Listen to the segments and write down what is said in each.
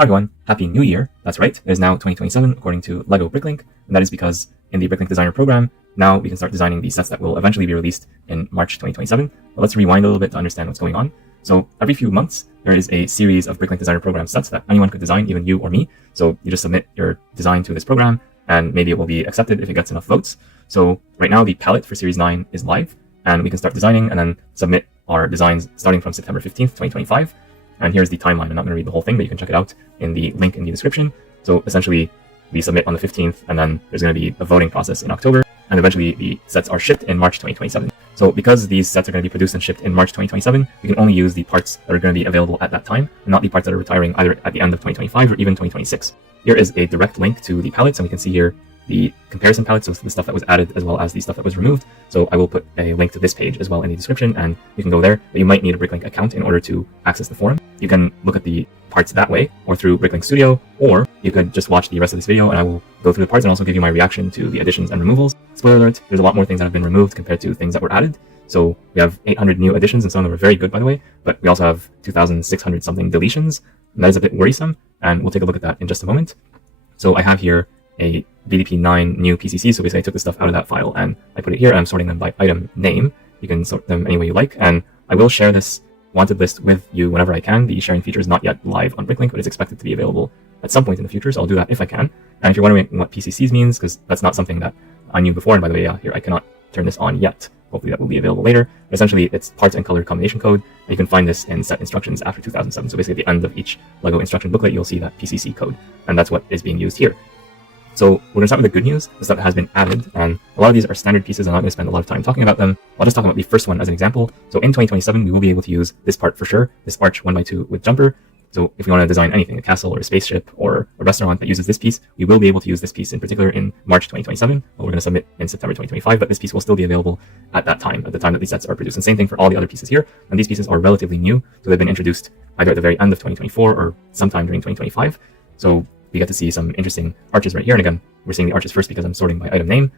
Hi everyone, Happy New Year. That's right, it is now 2027 according to LEGO BrickLink, and that is because in the BrickLink Designer Program, now we can start designing the sets that will eventually be released in March 2027. But let's rewind a little bit to understand what's going on. So every few months, there is a series of BrickLink Designer Program sets that anyone could design, even you or me. So you just submit your design to this program, and maybe it will be accepted if it gets enough votes. So right now, the palette for Series 9 is live, and we can start designing and then submit our designs starting from September 15th, 2025. And here's the timeline. I'm not going to read the whole thing, but you can check it out in the link in the description. So essentially, we submit on the 15th, and then there's going to be a voting process in October, and eventually the sets are shipped in March 2027. So because these sets are going to be produced and shipped in March 2027, we can only use the parts that are going to be available at that time, and not the parts that are retiring either at the end of 2025 or even 2026. Here is a direct link to the palettes, and we can see here the comparison palettes, so the stuff that was added as well as the stuff that was removed. So I will put a link to this page as well in the description, and you can go there, but you might need a BrickLink account in order to access the forum. You can look at the parts that way, or through BrickLink Studio, or you could just watch the rest of this video and I will go through the parts and also give you my reaction to the additions and removals. Spoiler alert, there's a lot more things that have been removed compared to things that were added. So we have 800 new additions, and some of them are very good, by the way, but we also have 2,600 something deletions, and that is a bit worrisome, and we'll take a look at that in just a moment. So I have here a BDP 9 new PCC, so basically I took the stuff out of that file and I put it here, and I'm sorting them by item name. You can sort them any way you like, and I will share this wanted list with you whenever I can. The sharing feature is not yet live on BrickLink, but it's expected to be available at some point in the future, so I'll do that if I can. And if you're wondering what PCCs means, because that's not something that I knew before, and by the way, here I cannot turn this on yet. Hopefully that will be available later. But essentially, it's parts and color combination code. You can find this in set instructions after 2007. So basically at the end of each LEGO instruction booklet, you'll see that PCC code, and that's what is being used here. So we're going to start with the good news, the stuff that has been added, and a lot of these are standard pieces. I'm not going to spend a lot of time talking about them. I'll just talk about the first one as an example. So in 2027, we will be able to use this part for sure, this arch 1x2 with jumper. So if we want to design anything, a castle or a spaceship or a restaurant that uses this piece, we will be able to use this piece in particular in March 2027. Well, we're going to submit in September 2025, but this piece will still be available at that time, at the time that these sets are produced. And same thing for all the other pieces here. And these pieces are relatively new, so they've been introduced either at the very end of 2024 or sometime during 2025. So we get to see some interesting arches right here. And again, we're seeing the arches first because I'm sorting by item name.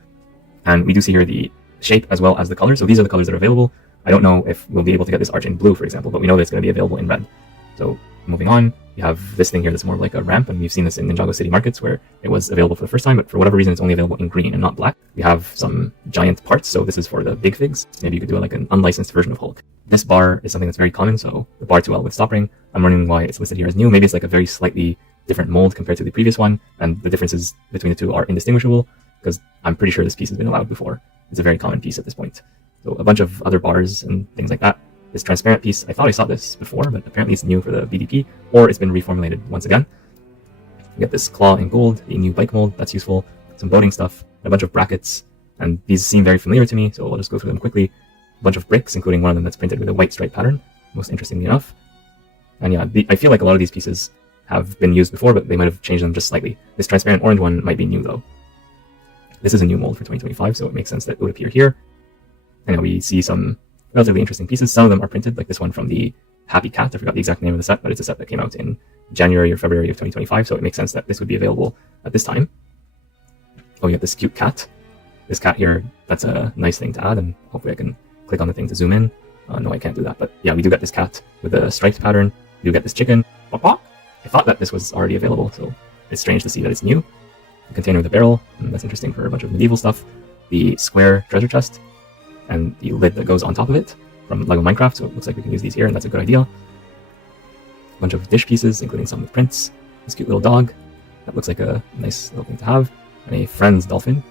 And we do see here the shape as well as the color. So these are the colors that are available. I don't know if we'll be able to get this arch in blue, for example, but we know that it's going to be available in red. So moving on, you have this thing here that's more like a ramp, and we've seen this in Ninjago City Markets where it was available for the first time, but for whatever reason, it's only available in green and not black. We have some giant parts, so this is for the big figs. Maybe you could do like an unlicensed version of Hulk. This bar is something that's very common, so the bar 2L with stop ring. I'm wondering why it's listed here as new. Maybe it's like a very slightly different mold compared to the previous one, and the differences between the two are indistinguishable, because I'm pretty sure this piece has been allowed before. It's a very common piece at this point. So a bunch of other bars and things like that. This transparent piece, I thought I saw this before, but apparently it's new for the BDP, or it's been reformulated once again. We get this claw in gold, a new bike mold, that's useful, some boating stuff, a bunch of brackets, and these seem very familiar to me, so I'll just go through them quickly. A bunch of bricks, including one of them that's printed with a white stripe pattern, most interestingly enough. And yeah, I feel like a lot of these pieces have been used before, but they might have changed them just slightly. This transparent orange one might be new though. This is a new mold for 2025, so it makes sense that it would appear here. And we see some relatively interesting pieces. Some of them are printed, like this one from the Happy Cat. I forgot the exact name of the set, but it's a set that came out in January or February of 2025, so it makes sense that this would be available at this time. Oh, we got this cute cat. This cat here, that's a nice thing to add, and hopefully I can click on the thing to zoom in. No, I can't do that, but yeah, we do get this cat with a striped pattern. We do get this chicken. I thought that this was already available, so it's strange to see that it's new. A container with a barrel, and that's interesting for a bunch of medieval stuff. The square treasure chest, and the lid that goes on top of it from LEGO Minecraft, so it looks like we can use these here, and that's a good idea. A bunch of dish pieces, including some with prints. This cute little dog, that looks like a nice little thing to have. And a friend's dolphin.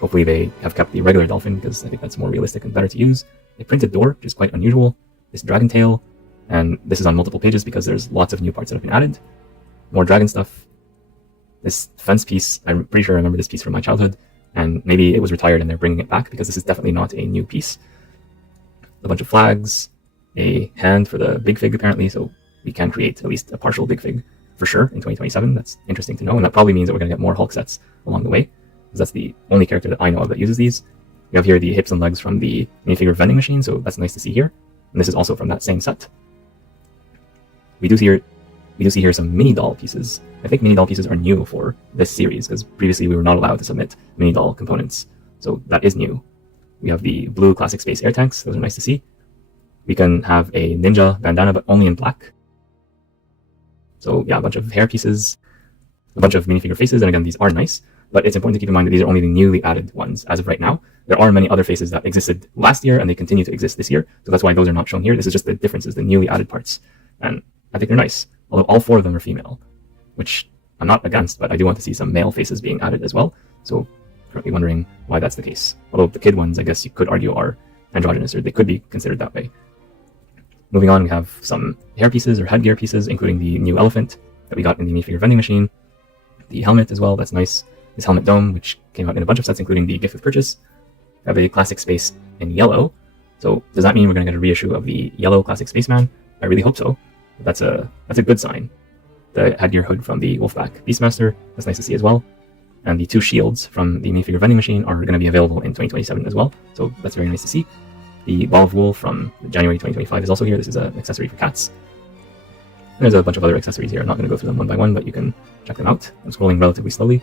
Hopefully they have kept the regular dolphin, because I think that's more realistic and better to use. A printed door, which is quite unusual. This dragon tail, and this is on multiple pages because there's lots of new parts that have been added. More dragon stuff. This fence piece, I'm pretty sure I remember this piece from my childhood, and maybe it was retired and they're bringing it back because this is definitely not a new piece. A bunch of flags, a hand for the big fig apparently, so we can create at least a partial big fig for sure in 2027. That's interesting to know, and that probably means that we're going to get more Hulk sets along the way, because that's the only character that I know of that uses these. We have here the hips and legs from the minifigure vending machine, so that's nice to see here. And this is also from that same set. We do see here some mini doll pieces. I think mini doll pieces are new for this series, because previously we were not allowed to submit mini doll components, so that is new. We have the blue classic space air tanks. Those are nice to see. We can have a ninja bandana, but only in black. So yeah, a bunch of hair pieces, a bunch of minifigure faces, and again, these are nice, but it's important to keep in mind that these are only the newly added ones as of right now. There are many other faces that existed last year and they continue to exist this year, so that's why those are not shown here. This is just the differences, the newly added parts, and I think they're nice, although all 4 of them are female, which I'm not against, but I do want to see some male faces being added as well, so currently wondering why that's the case. Although the kid ones, I guess you could argue, are androgynous, or they could be considered that way. Moving on, we have some hair pieces or headgear pieces, including the new elephant that we got in the minifigure vending machine. The helmet as well, that's nice. This helmet dome, which came out in a bunch of sets, including the gift with purchase. We have a classic space in yellow. So does that mean we're going to get a reissue of the yellow classic spaceman? I really hope so. That's a good sign. The headgear hood from the Wolfpack Beastmaster, that's nice to see as well. And the 2 shields from the minifigure vending machine are going to be available in 2027 as well. So that's very nice to see. The ball of wool from January 2025 is also here. This is an accessory for cats. And there's a bunch of other accessories here. I'm not going to go through them one by one, but you can check them out. I'm scrolling relatively slowly.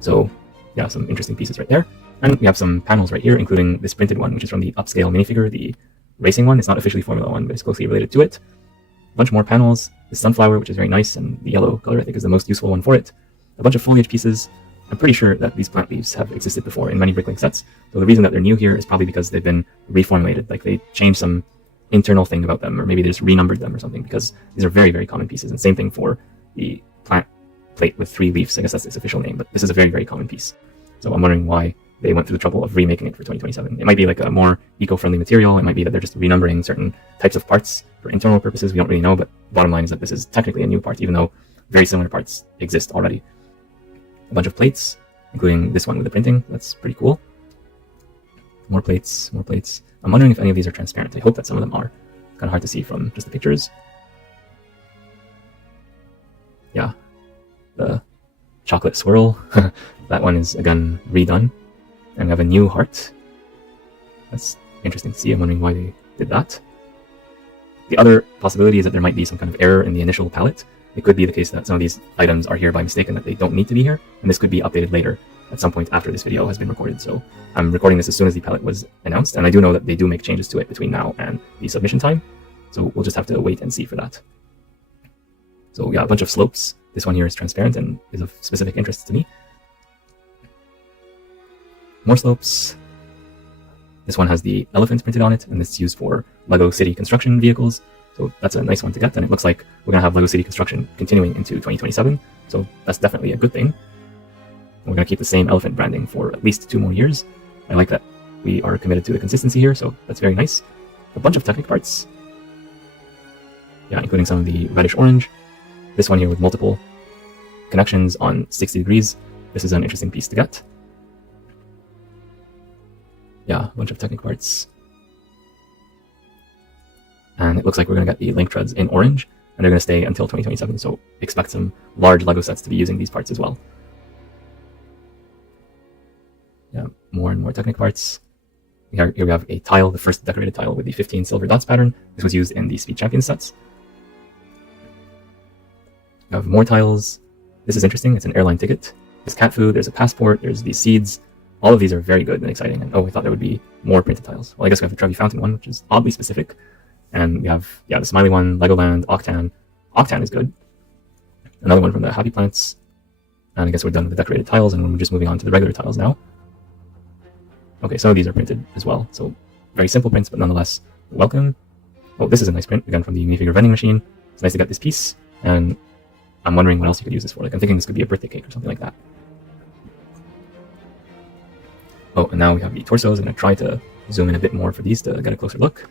So yeah, some interesting pieces right there. And we have some panels right here, including this printed one, which is from the upscale minifigure, the racing one. It's not officially Formula 1, but it's closely related to it. A bunch more panels. The sunflower, which is very nice, and the yellow color I think is the most useful one for it. A bunch of foliage pieces. I'm pretty sure that these plant leaves have existed before in many BrickLink sets. So the reason that they're new here is probably because they've been reformulated, like they changed some internal thing about them, or maybe they just renumbered them or something, because these are very, very common pieces. And same thing for the plant plate with 3 leaves. I guess that's its official name, but this is a very, very common piece. So I'm wondering why they went through the trouble of remaking it for 2027. It might be like a more eco-friendly material. It might be that they're just renumbering certain types of parts for internal purposes. We don't really know, but bottom line is that this is technically a new part, even though very similar parts exist already. A bunch of plates, including this one with the printing. That's pretty cool. More plates, more plates. I'm wondering if any of these are transparent. I hope that some of them are. Kind of hard to see from just the pictures. Yeah, the chocolate swirl. That one is, again, redone. And we have a new heart. That's interesting to see. I'm wondering why they did that. The other possibility is that there might be some kind of error in the initial palette. It could be the case that some of these items are here by mistake and that they don't need to be here, and this could be updated later at some point after this video has been recorded. So I'm recording this as soon as the palette was announced, and I do know that they do make changes to it between now and the submission time, so we'll just have to wait and see for that. So yeah, a bunch of slopes. This one here is transparent and is of specific interest to me. More slopes. This one has the elephant printed on it, and this is used for LEGO City construction vehicles. So that's a nice one to get, and it looks like we're going to have LEGO City construction continuing into 2027. So that's definitely a good thing. We're going to keep the same elephant branding for at least 2 more years. I like that we are committed to the consistency here, so that's very nice. A bunch of Technic parts. Yeah, including some of the reddish orange. This one here with multiple connections on 60 degrees. This is an interesting piece to get. Yeah, a bunch of Technic parts. And it looks like we're going to get the link treads in orange, and they're going to stay until 2027, so expect some large LEGO sets to be using these parts as well. Yeah, more and more Technic parts. Here we have a tile, the first decorated tile with the 15 silver dots pattern. This was used in the Speed Champion sets. We have more tiles. This is interesting, it's an airline ticket. There's cat food, there's a passport, there's these seeds. All of these are very good and exciting, and oh, we thought there would be more printed tiles. Well, I guess we have the Trevi Fountain one, which is oddly specific. And we have, yeah, the Smiley one, Legoland, Octan. Octan is good. Another one from the Happy Plants. And I guess we're done with the decorated tiles, and we're just moving on to the regular tiles now. Okay, some of these are printed as well. So very simple prints, but nonetheless welcome. Oh, this is a nice print, again from the minifigure vending machine. It's nice to get this piece, and I'm wondering what else you could use this for. Like, I'm thinking this could be a birthday cake or something like that. Oh, and now we have the torsos. I'm going to try to zoom in a bit more for these to get a closer look.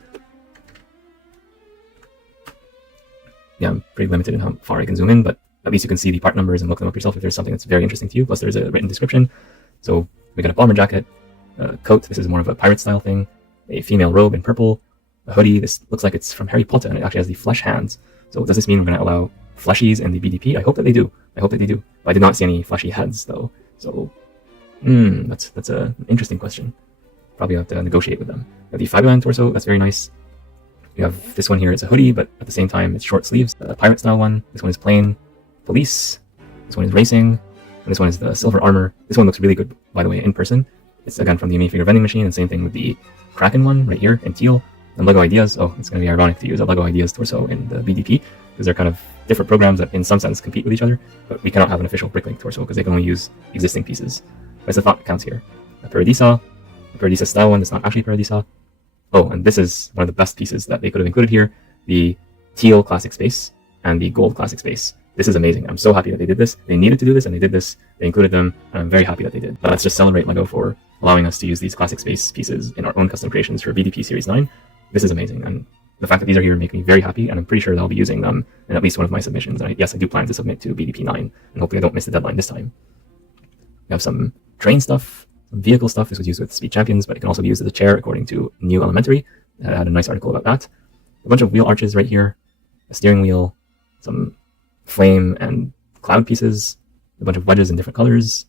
Yeah, I'm pretty limited in how far I can zoom in, but at least you can see the part numbers and look them up yourself if there's something that's very interesting to you. Plus there's a written description. So we got a bomber jacket, a coat. This is more of a pirate style thing. A female robe in purple, a hoodie. This looks like it's from Harry Potter, and it actually has the flesh hands. So does this mean we're going to allow fleshies in the BDP? I hope that they do. I hope that they do. But I did not see any fleshy heads though. So that's an interesting question. Probably have to negotiate with them. The Fabuland torso, that's very nice. We have this one here, it's a hoodie, but at the same time it's short sleeves. The pirate style one. This one is plain. Police. This one is racing. And this one is the silver armor. This one looks really good, by the way, in person. It's again from the minifigure vending machine, and same thing with the Kraken one right here in teal. And LEGO Ideas. Oh, it's going to be ironic to use a LEGO Ideas torso in the BDP, because they're kind of different programs that in some sense compete with each other, but we cannot have an official BrickLink torso because they can only use existing pieces. That's the thought that counts here. A Paradisa style one that's not actually Paradisa. Oh, and this is one of the best pieces that they could have included here, the teal classic space and the gold classic space. This is amazing. I'm so happy that they did this. They needed to do this, and they did this. They included them, and I'm very happy that they did. But let's just celebrate LEGO for allowing us to use these classic space pieces in our own custom creations for BDP Series 9. This is amazing, and the fact that these are here make me very happy, and I'm pretty sure that I'll be using them in at least one of my submissions. And yes, I do plan to submit to BDP 9, and hopefully I don't miss the deadline this time. We have some train stuff, some vehicle stuff. This was used with Speed Champions, but it can also be used as a chair according to New Elementary. I had a nice article about that. A bunch of wheel arches right here, a steering wheel, some flame and cloud pieces, a bunch of wedges in different colors,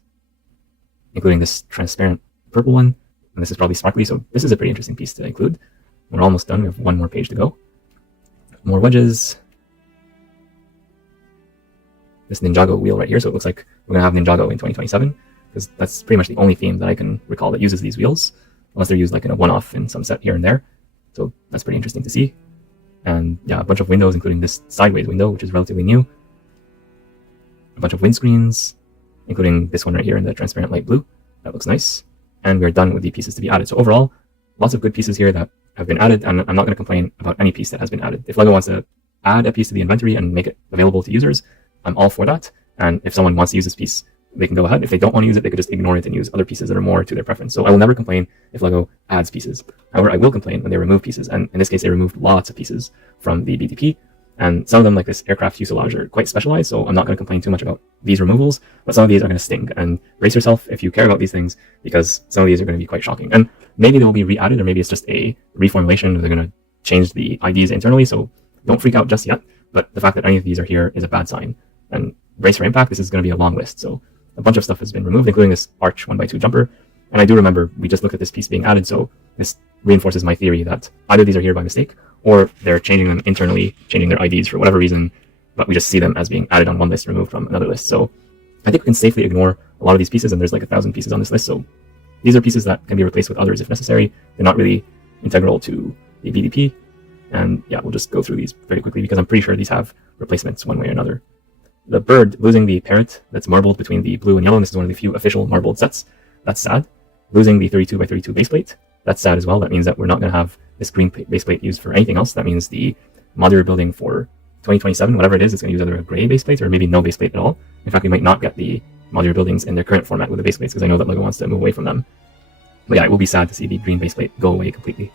including this transparent purple one, and this is probably sparkly, so this is a pretty interesting piece to include. We're almost done. We have one more page to go. More wedges. This Ninjago wheel right here, so it looks like we're going to have Ninjago in 2027, because that's pretty much the only theme that I can recall that uses these wheels, unless they're used like in a one-off in some set here and there. So that's pretty interesting to see. And yeah, a bunch of windows, including this sideways window, which is relatively new. A bunch of windscreens, including this one right here in the transparent light blue. That looks nice. And we're done with the pieces to be added. So overall, lots of good pieces here that have been added, and I'm not going to complain about any piece that has been added. If LEGO wants to add a piece to the inventory and make it available to users, I'm all for that. And if someone wants to use this piece, they can go ahead. If they don't want to use it, they could just ignore it and use other pieces that are more to their preference. So I will never complain if LEGO adds pieces. However, I will complain when they remove pieces. And in this case, they removed lots of pieces from the BDP. And some of them, like this aircraft fuselage, are quite specialized. So I'm not going to complain too much about these removals. But some of these are going to sting. And brace yourself if you care about these things, because some of these are going to be quite shocking. And maybe they will be re-added, or maybe it's just a reformulation, or they're going to change the IDs internally. So don't freak out just yet. But the fact that any of these are here is a bad sign. And brace for impact, this is going to be a long list. So a bunch of stuff has been removed, including this arch 1x2 jumper. And I do remember we just looked at this piece being added, so this reinforces my theory that either these are here by mistake, or they're changing them internally, changing their IDs for whatever reason, but we just see them as being added on one list, removed from another list. So I think we can safely ignore a lot of these pieces, and there's like 1,000 pieces on this list, so these are pieces that can be replaced with others if necessary. They're not really integral to the BDP, and yeah, we'll just go through these very quickly because I'm pretty sure these have replacements one way or another. The bird, losing the parrot that's marbled between the blue and yellow, and this is one of the few official marbled sets. That's sad. Losing the 32x32 baseplate, that's sad as well. That means that we're not going to have this green baseplate used for anything else. That means the modular building for 2027, whatever it is going to use either a gray baseplate or maybe no baseplate at all. In fact, we might not get the modular buildings in their current format with the baseplates, because I know that LEGO wants to move away from them. But yeah, it will be sad to see the green baseplate go away completely.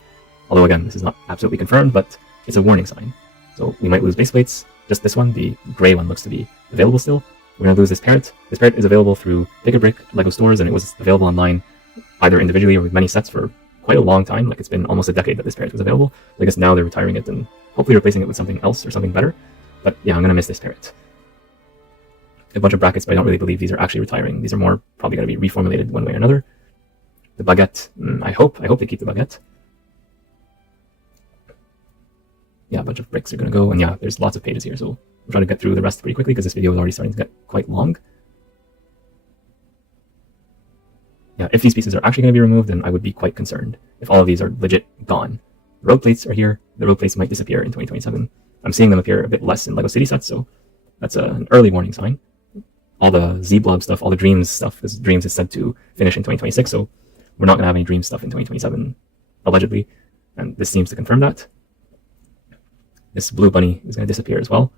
Although again, this is not absolutely confirmed, but it's a warning sign. So we might lose baseplates. Just this one, the gray one, looks to be available still. We're going to lose this parrot. This parrot is available through Pick a Brick LEGO stores, and it was available online either individually or with many sets for quite a long time. Like, it's been almost a decade that this parrot was available. I guess now they're retiring it and hopefully replacing it with something else or something better. But yeah, I'm going to miss this parrot. A bunch of brackets, but I don't really believe these are actually retiring. These are more probably going to be reformulated one way or another. The baguette, I hope they keep the baguette. Yeah, a bunch of bricks are going to go, and yeah, there's lots of pages here, so we'll try to get through the rest pretty quickly because this video is already starting to get quite long. Yeah, if these pieces are actually going to be removed, then I would be quite concerned if all of these are legit gone. Road plates are here. The road plates might disappear in 2027. I'm seeing them appear a bit less in LEGO City sets, so that's an early warning sign. All the Z-Blob stuff, all the Dreams stuff, because Dreams is said to finish in 2026, so we're not going to have any Dreams stuff in 2027, allegedly, and this seems to confirm that. This blue bunny is going to disappear as well.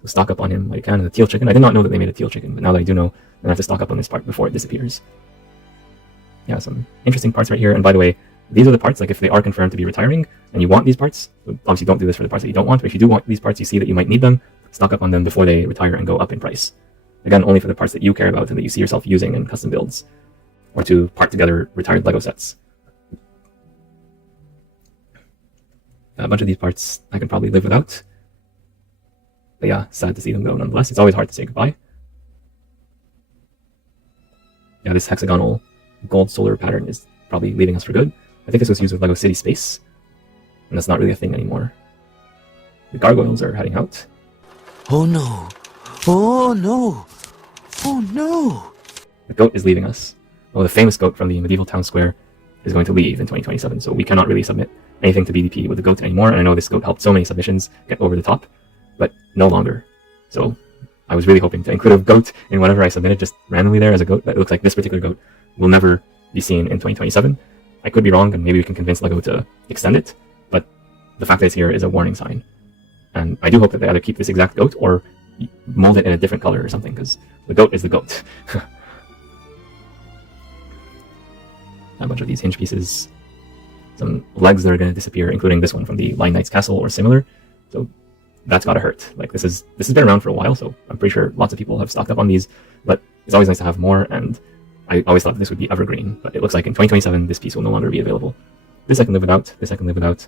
So stock up on him while you can. And the teal chicken, I did not know that they made a teal chicken, but now that I do know, I have to stock up on this part before it disappears. Yeah, some interesting parts right here. And by the way, these are the parts, like if they are confirmed to be retiring and you want these parts, so obviously don't do this for the parts that you don't want, but if you do want these parts, you see that you might need them, stock up on them before they retire and go up in price. Again, only for the parts that you care about and that you see yourself using in custom builds, or to part together retired LEGO sets. A bunch of these parts I could probably live without. But yeah, sad to see them go nonetheless. It's always hard to say goodbye. Yeah, this hexagonal gold solar pattern is probably leaving us for good. I think this was used with LEGO City Space, and that's not really a thing anymore. The gargoyles are heading out. Oh no! Oh no! Oh no! The goat is leaving us. Oh, the famous goat from the medieval town square is going to leave in 2027, so we cannot really submit anything to BDP with the goat anymore, and I know this goat helped so many submissions get over the top, but no longer. So I was really hoping to include a goat in whatever I submitted just randomly there as a goat, but it looks like this particular goat will never be seen in 2027. I could be wrong, and maybe we can convince LEGO to extend it, but the fact that it's here is a warning sign. And I do hope that they either keep this exact goat or mold it in a different color or something, because the goat is the goat. A bunch of these hinge pieces, some legs that are going to disappear, including this one from the Lion Knight's castle or similar. So that's gotta hurt. Like this has been around for a while, so I'm pretty sure lots of people have stocked up on these, but it's always nice to have more, and I always thought this would be evergreen, but it looks like in 2027 this piece will no longer be available. This I can live without, this I can live without.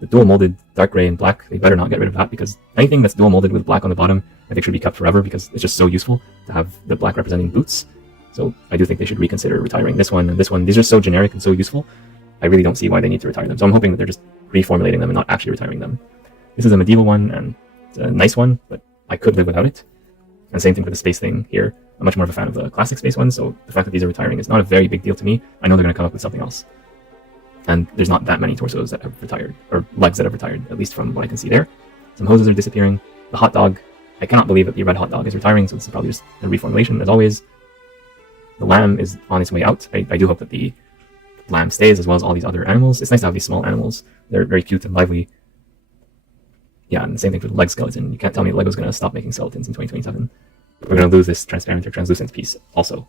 The dual molded dark gray and black, they better not get rid of that, because anything that's dual molded with black on the bottom I think should be kept forever, because it's just so useful to have the black representing boots. So I do think they should reconsider retiring this one and this one. These are so generic and so useful, I really don't see why they need to retire them. So I'm hoping that they're just reformulating them and not actually retiring them. This is a medieval one, and it's a nice one, but I could live without it. And same thing for the space thing here. I'm much more of a fan of the classic space ones, so the fact that these are retiring is not a very big deal to me. I know they're going to come up with something else. And there's not that many torsos that have retired, or legs that have retired, at least from what I can see there. Some hoses are disappearing. The hot dog, I cannot believe that the red hot dog is retiring, so this is probably just a reformulation, as always. The lamb is on its way out. I do hope that the lamb stays, as well as all these other animals. It's nice to have these small animals. They're very cute and lively. Yeah, and the same thing for the leg skeleton. You can't tell me LEGO's going to stop making skeletons in 2027. We're going to lose this transparent or translucent piece also.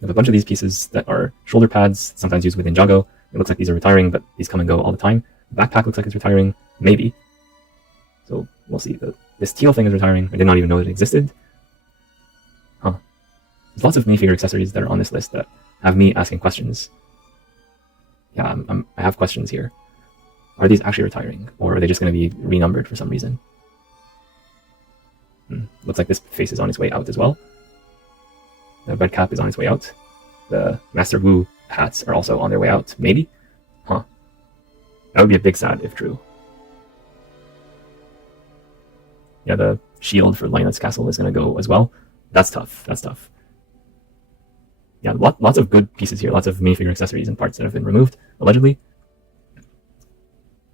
We have a bunch of these pieces that are shoulder pads, sometimes used with Ninjago. It looks like these are retiring, but these come and go all the time. The backpack looks like it's retiring, maybe. So we'll see. This teal thing is retiring. I did not even know that it existed. Huh. There's lots of minifigure accessories that are on this list that have me asking questions. Yeah, I have questions here. Are these actually retiring, or are they just going to be renumbered for some reason? Looks like this face is on its way out as well. The red cap is on its way out. The Master Wu hats are also on their way out, maybe? Huh. That would be a big sad if true. Yeah, the shield for Lionet's Castle is going to go as well. That's tough. That's tough. Yeah, lots of good pieces here. Lots of minifigure accessories and parts that have been removed, allegedly.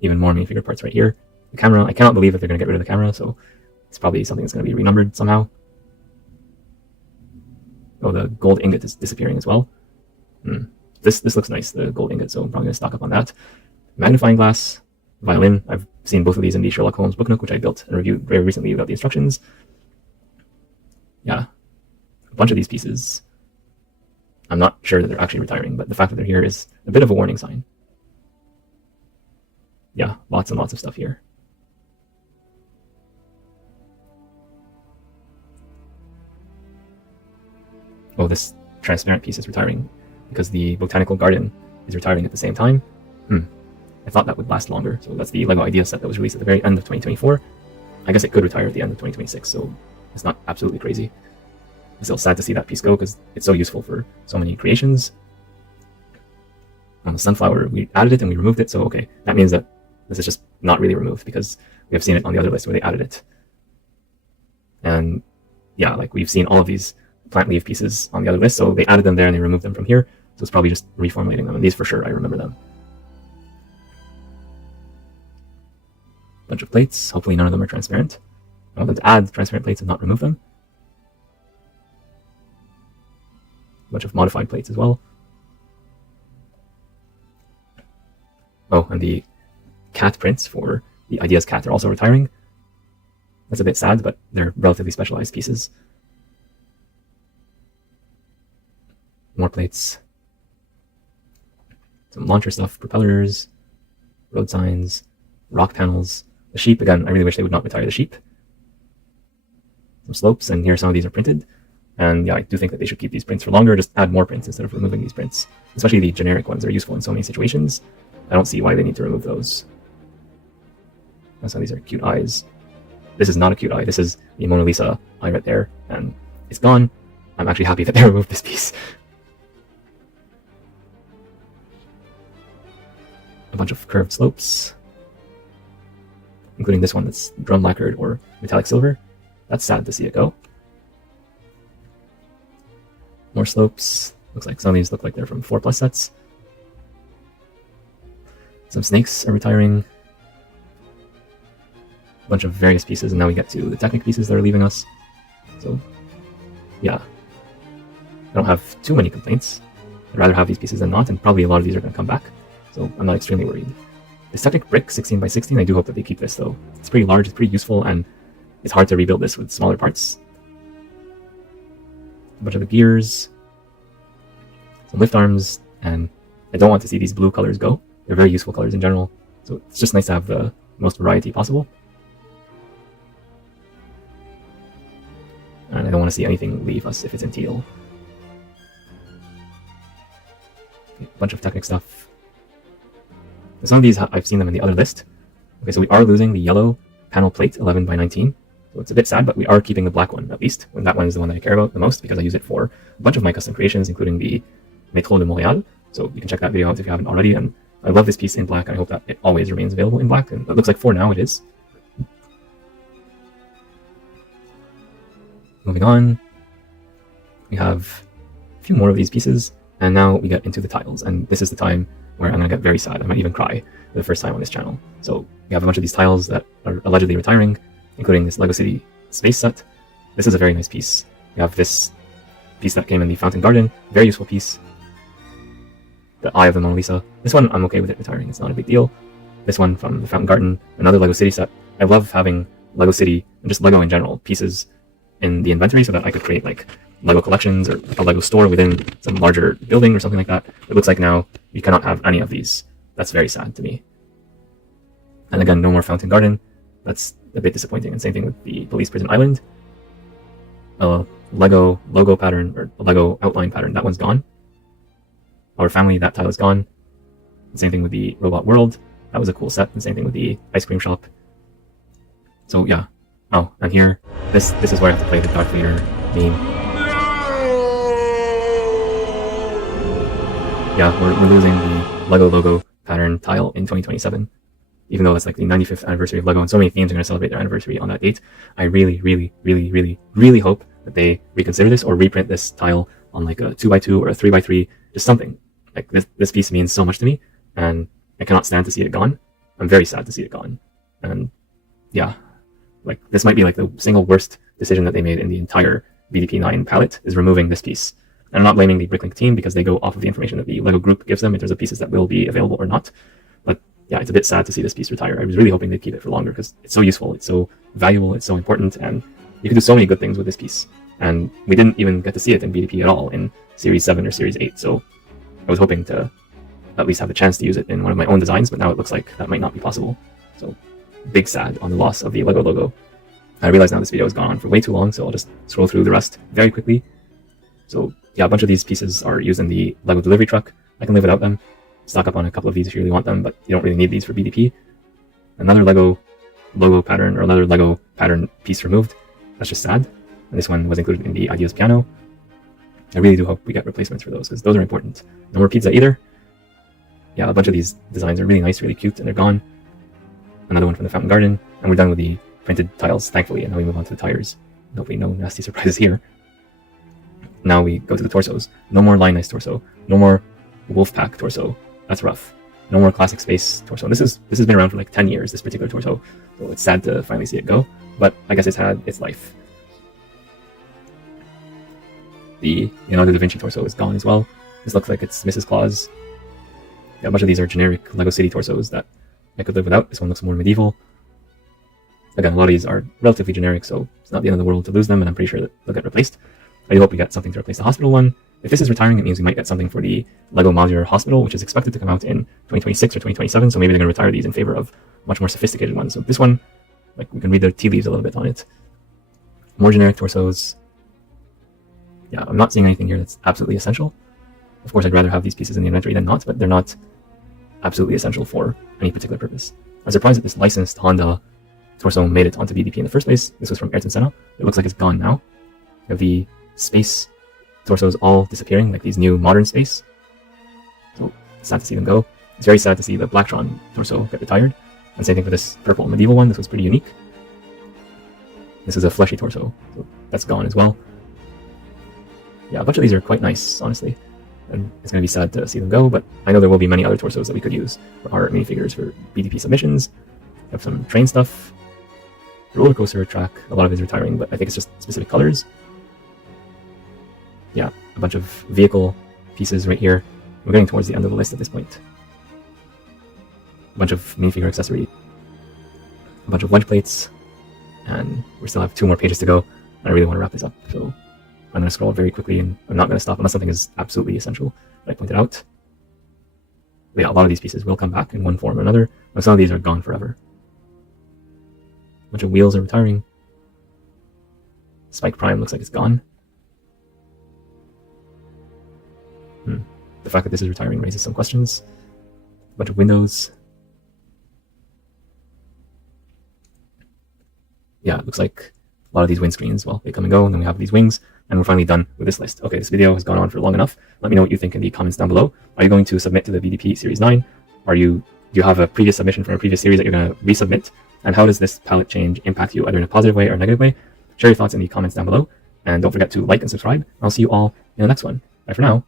Even more minifigure parts right here. The camera, I cannot believe that they're going to get rid of the camera, so it's probably something that's going to be renumbered somehow. Oh, the gold ingot is disappearing as well. This looks nice, the gold ingot, so I'm probably going to stock up on that. Magnifying glass, violin. I've seen both of these in the Sherlock Holmes book nook, which I built and reviewed very recently without the instructions. Yeah, a bunch of these pieces. I'm not sure that they're actually retiring, but the fact that they're here is a bit of a warning sign. Yeah, lots and lots of stuff here. Oh, this transparent piece is retiring because the botanical garden is retiring at the same time. I thought that would last longer. So that's the LEGO idea set that was released at the very end of 2024. I guess it could retire at the end of 2026, so it's not absolutely crazy. I'm still sad to see that piece go because it's so useful for so many creations. On the sunflower, we added it and we removed it, so okay, that means that this is just not really removed because we have seen it on the other list where they added it. And yeah, like we've seen all of these plant leaf pieces on the other list, so they added them there and they removed them from here, so it's probably just reformulating them, and these for sure, I remember them. Bunch of plates, hopefully none of them are transparent. I want them to add transparent plates and not remove them. Bunch of modified plates as well. Oh, and the cat prints for the Ideas cat are also retiring. That's a bit sad, but they're relatively specialized pieces. More plates. Some launcher stuff, propellers, road signs, rock panels. The sheep, again, I really wish they would not retire the sheep. Some slopes, and here some of these are printed. And yeah, I do think that they should keep these prints for longer, just add more prints instead of removing these prints. Especially the generic ones, they're useful in so many situations. I don't see why they need to remove those. And some of these are cute eyes. This is not a cute eye, this is the Mona Lisa eye right there, and it's gone. I'm actually happy that they removed this piece. A bunch of curved slopes, including this one that's drum lacquered or metallic silver. That's sad to see it go. More slopes. Looks like some of these look like they're from 4+ sets. Some snakes are retiring. bunch of various pieces, and now we get to the Technic pieces that are leaving us. So, yeah. I don't have too many complaints. I'd rather have these pieces than not, and probably a lot of these are going to come back, so I'm not extremely worried. This Technic brick, 16 by 16, I do hope that they keep this, though. It's pretty large, it's pretty useful, and it's hard to rebuild this with smaller parts. A bunch of the gears, some lift arms, and I don't want to see these blue colors go. They're very useful colors in general, so it's just nice to have the most variety possible. And I don't want to see anything leave us if it's in teal. A bunch of Technic stuff. Some of these, I've seen them in the other list. Okay, so we are losing the yellow panel plate 11 by 19. So it's a bit sad, but we are keeping the black one, at least. And that one is the one that I care about the most, because I use it for a bunch of my custom creations, including the Métro de Montréal. So you can check that video out if you haven't already. And I love this piece in black, and I hope that it always remains available in black. And it looks like for now it is. Moving on, we have a few more of these pieces, and now we get into the tiles. And this is the time where I'm going to get very sad. I might even cry for the first time on this channel. So we have a bunch of these tiles that are allegedly retiring, including this LEGO City space set. This is a very nice piece. We have this piece that came in the Fountain Garden, very useful piece. The Eye of the Mona Lisa. This one, I'm okay with it retiring, it's not a big deal. This one from the Fountain Garden, another LEGO City set. I love having LEGO City, and just LEGO in general, pieces in the inventory so that I could create like LEGO collections or a LEGO store within some larger building or something like that. It looks like now you cannot have any of these. That's very sad to me. And again, no more Fountain Garden. That's a bit disappointing. And same thing with the Police Prison Island. A LEGO logo pattern, or a LEGO outline pattern, that one's gone. Our Family, that tile is gone. Same thing with the Robot World. That was a cool set. And same thing with the Ice Cream Shop. So yeah. Oh, and here, this is where I have to play the Darth Vader meme. Yeah, we're losing the LEGO logo pattern tile in 2027. Even though it's like the 95th anniversary of LEGO, and so many themes are going to celebrate their anniversary on that date. I really, really, really, really, really hope that they reconsider this or reprint this tile on like a 2x2 or a 3x3, just something. Like this piece means so much to me, and I cannot stand to see it gone. I'm very sad to see it gone. And yeah, like this might be like the single worst decision that they made in the entire BDP 9 palette, is removing this piece. And I'm not blaming the BrickLink team, because they go off of the information that the LEGO group gives them in terms of pieces that will be available or not. But yeah, it's a bit sad to see this piece retire. I was really hoping they'd keep it for longer, because it's so useful, it's so valuable, it's so important, and you can do so many good things with this piece. And we didn't even get to see it in BDP at all in Series 7 or Series 8, so I was hoping to at least have the chance to use it in one of my own designs, but now it looks like that might not be possible. So big sad on the loss of the LEGO logo. I realize now this video has gone on for way too long, so I'll just scroll through the rest very quickly. So yeah, a bunch of these pieces are used in the LEGO delivery truck. I can live without them. Stock up on a couple of these if you really want them, but you don't really need these for BDP. Another LEGO logo pattern, or another LEGO pattern piece removed. That's just sad. And this one was included in the Ideas piano. I really do hope we get replacements for those, because those are important. No more pizza either. Yeah, a bunch of these designs are really nice, really cute, and they're gone. Another one from the Fountain Garden, and we're done with the printed tiles, thankfully, and now we move on to the tires. Hopefully no nasty surprises here. Now we go to the torsos. No more Line Nice torso. No more Wolfpack torso. That's rough. No more Classic Space torso. This has been around for like 10 years, this particular torso, so it's sad to finally see it go, but I guess it's had its life. The Leonardo da Vinci torso is gone as well. This looks like it's Mrs. Claus. Yeah, a bunch of these are generic LEGO City torsos that I could live without. This one looks more medieval. Again, a lot of these are relatively generic, so it's not the end of the world to lose them, and I'm pretty sure that they'll get replaced. I do hope we get something to replace the hospital one. If this is retiring, it means we might get something for the LEGO Modular Hospital, which is expected to come out in 2026 or 2027, so maybe they're going to retire these in favor of much more sophisticated ones. So this one, like, we can read the tea leaves a little bit on it. More generic torsos. Yeah, I'm not seeing anything here that's absolutely essential. Of course, I'd rather have these pieces in the inventory than not, but they're not absolutely essential for any particular purpose. I'm surprised that this licensed Honda torso made it onto BDP in the first place. This was from Ayrton Senna. It looks like it's gone now. You have the space torsos all disappearing, like these new modern space. So it's sad to see them go. It's very sad to see the Blacktron torso get retired. And same thing for this purple medieval one. This was pretty unique. This is a fleshy torso, so that's gone as well. Yeah, a bunch of these are quite nice, honestly. And it's going to be sad to see them go, but I know there will be many other torsos that we could use for our minifigures for BDP submissions. We have some train stuff. The roller coaster track, a lot of it is retiring, but I think it's just specific colors. Yeah, a bunch of vehicle pieces right here. We're getting towards the end of the list at this point. A bunch of minifigure accessory, a bunch of lunch plates, and we still have 2 more pages to go. I really want to wrap this up, so I'm going to scroll very quickly, and I'm not going to stop unless something is absolutely essential that I pointed out. But yeah, a lot of these pieces will come back in one form or another, but some of these are gone forever. A bunch of wheels are retiring. Spike Prime looks like it's gone. The fact that this is retiring raises some questions. A bunch of windows. Yeah, it looks like a lot of these windscreens, well, they come and go, and then we have these wings, and we're finally done with this list. Okay, this video has gone on for long enough. Let me know what you think in the comments down below. Are you going to submit to the BDP Series 9? Do you have a previous submission from a previous series that you're going to resubmit? And how does this palette change impact you, either in a positive way or a negative way? Share your thoughts in the comments down below, and don't forget to like and subscribe. I'll see you all in the next one. Bye for now.